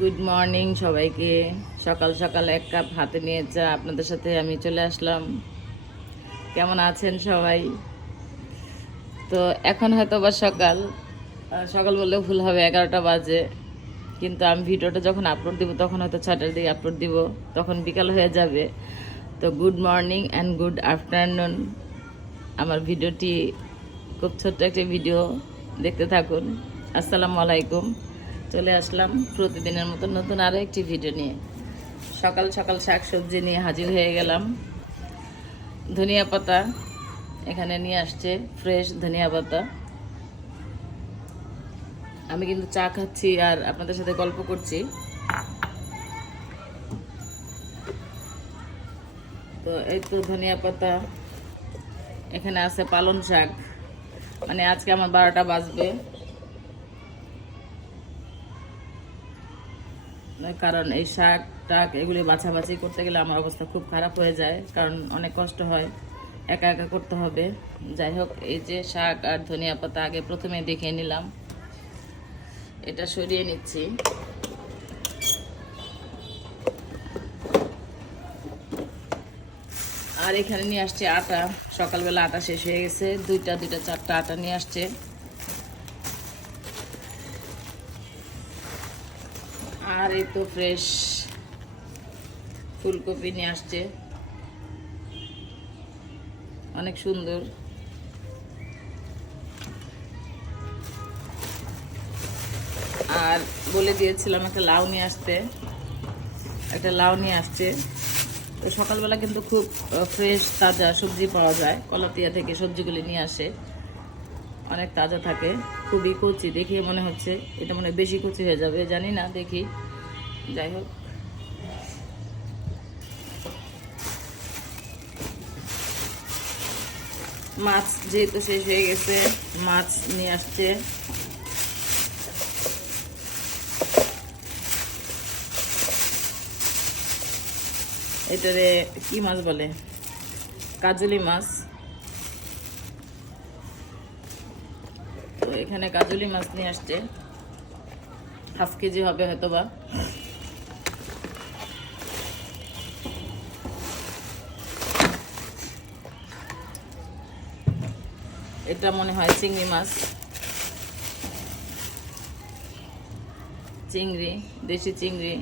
Good morning সবাইকে। সকাল সকাল এক কাপ হাতে নিয়ে চা আপনাদের সাথে আমি চলে আসলাম। কেমন আছেন সবাই? তো এখন হয়তো বা সকাল। সকাল বললেও ভুল হবে, এগারোটা বাজে। কিন্তু আমি ভিডিওটা যখন আপলোড দিব, তখন হয়তো ছটার দিকে আপলোড দিব। তখন বিকাল হয়ে যাবে। তো good morning and good afternoon আমার ভিডিওটি খুব ছোট্ট একটি ভিডিও। দেখতে থাকুন। আসসালামু আলাইকুম। চলে আসলাম প্রতিদিনের মতো নতুন আরও একটি ভিডিও নিয়ে। সকাল সকাল শাক সবজি নিয়ে হাজির হয়ে গেলাম। ধনিয়া পাতা এখানে নিয়ে আসছে ফ্রেশ ধনিয়া পাতা। আমি কিন্তু চা খাচ্ছি আর আপনাদের সাথে গল্প করছি। তো এই তো ধনিয়া পাতা। এখানে আছে পালন শাক। মানে আজকে আমার বারোটা বাজবে। কারণ এই শাক, টাক এগুলি বাছাবাছি করতে গেলে আমার অবস্থা খুব খারাপ হয়ে যায়, কারণ অনেক কষ্ট হয়, একা একা করতে হবে। যাই হোক, এই যে শাক আর ধনিয়া পাতা আগে প্রথমে দেখে নিলাম। এটা সরিয়ে নিচ্ছি। আর এখানে নিয়ে আসছে আটা। সকালবেলা আটা শেষ হয়ে গেছে, দুইটা দুইটা, চারটা আটা নিয়ে আসছে। আর এই তো ফ্রেশ ফুলকপি নিয়ে আসছে। অনেক সুন্দর। আর বলে দিয়েছিলাম একটা লাউ নিয়ে আসতে। একটা লাউ নিয়ে আসছে। তো সকালবেলা কিন্তু খুব ফ্রেশ তাজা সবজি পাওয়া যায়। কলাতিয়া থেকে সবজিগুলি নিয়ে আসে। অনেক তাজা থাকে। খুবই কচি। দেখে মনে হচ্ছে এটা মনে বেশি কচি হয়ে যাবে। জানি না, দেখি। যাই হোক। মাছ যেহেতু শেষ হয়ে গেছে, মাছ নিয়ে আসছে। এটারে কি মাছ বলে? কাজলি মাছ। এখানে কাজলি মাছ নিয়ে আসছে। হাফ কেজি হবে হয়তো বা এটা মনে হয় চিংড়ি মাছ। চিংড়ি, দেশি চিংড়ি।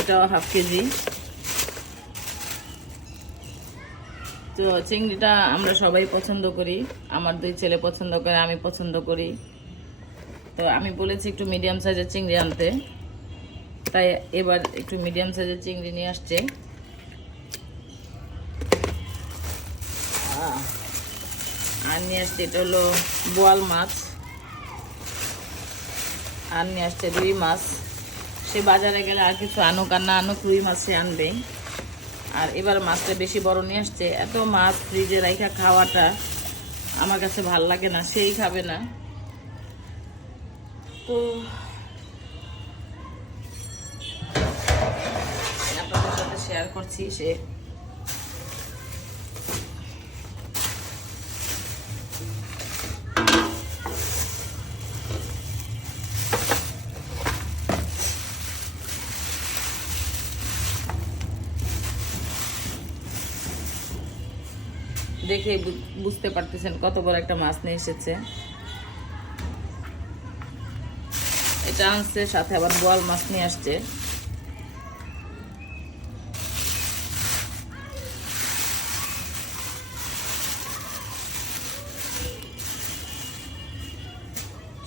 এটাও হাফ কেজি। তো চিংড়িটা আমরা সবাই পছন্দ করি। আমার দুই ছেলে পছন্দ করে, আমি পছন্দ করি। তো আমি বলেছি একটু মিডিয়াম সাইজের চিংড়ি আনতে। তাই এবার একটু মিডিয়াম সাইজের চিংড়ি নিয়ে আসছে। আর নিয়ে আসছে, এটা হলো বোয়াল মাছ। আর নিয়ে আসছে রুই মাছ। সে বাজারে গেলে আর কিছু আনুক আর না আনুক, রুই মাছ সে আনবে। আর এবার মাছটা বেশি বড় নিয়ে আসছে। এত মাছ ফ্রিজে রাখা খাওয়াটা আমার কাছে ভালো লাগে না, সেই খাবে না। তো আপনাদের সাথে শেয়ার করছি, সে দেখে বুঝতে পারতেছেন কত বড় একটা মাছ নিয়ে এসেছে। এটা আনছে, সাথে আবার বোয়াল মাছ নিয়ে আসছে।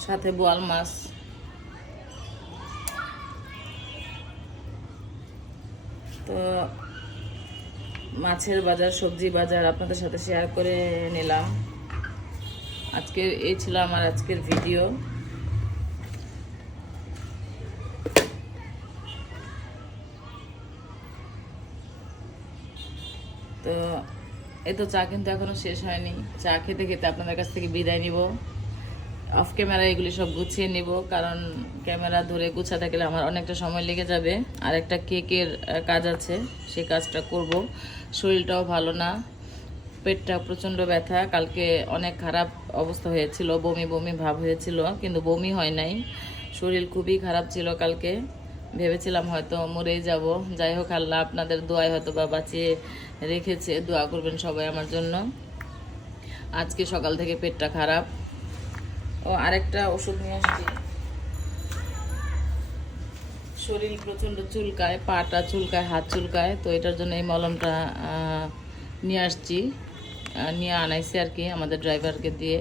সাথে বোয়াল মাছ। তো মাছের বাজার, সবজি বাজার আপনাদের সাথে শেয়ার করে নিলাম। আজকে এই ছিল আমার আজকের ভিডিও তো এই তো চা কিন্তু এখনও শেষ হয়নি। চা খেতে খেতে আপনাদের কাছ থেকে বিদায় নিব। অফ ক্যামেরা এগুলি সব গুছিয়ে নিব, কারণ ক্যামেরা ধরে গুছাতে গেলে আমার অনেকটা সময় লেগে যাবে। আর একটা কেকের কাজ আছে, সে কাজটা করব। শরীরটাও ভালো না, পেটটা প্রচণ্ড ব্যথা। কালকে অনেক খারাপ অবস্থা হয়েছিল, বমি বমি ভাব হয়েছিল, কিন্তু বমি হয় নাই। শরীর খুবই খারাপ ছিল কালকে। ভেবেছিলাম হয়তো মরেই যাব। যাই হোক, আল্লাহ আপনাদের দোয়ায় হয়তো বা বাঁচিয়ে রেখেছে। দোয়া করবেন সবাই আমার জন্য। আজকে সকাল থেকে পেটটা খারাপ। ও আরেকটা ওষুধ নিয়ে আসছি শরীর প্রচণ্ড চুলকায়, পাটা চুলকায়, হাত চুলকায়, তো এটার জন্য এই মলমটা নিয়ে আসছি। নিয়ে আনাইছি আর কি আমাদের ড্রাইভারকে দিয়ে।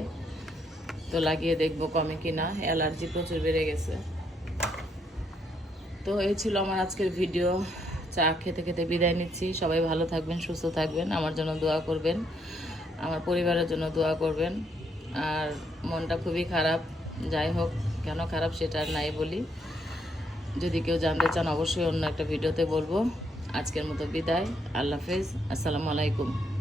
তো লাগিয়ে দেখব কমে কি না অ্যালার্জি প্রচুর বেড়ে গেছে। তো এই ছিল আমার আজকের ভিডিও। চা খেতে খেতে বিদায় নিচ্ছি। সবাই ভালো থাকবেন, সুস্থ থাকবেন। আমার জন্য দোয়া করবেন। আমার পরিবারের জন্য দোয়া করবেন। আর মনটা খুবই খারাপ। যাই হোক, কেন খারাপ সেটা আর নাই বলি। যদি কেউ জানতে চান, অবশ্যই অন্য একটা ভিডিওতে বলব। আজকের মতো বিদায়। আল্লাহ হাফেজ। আসসালামু আলাইকুম।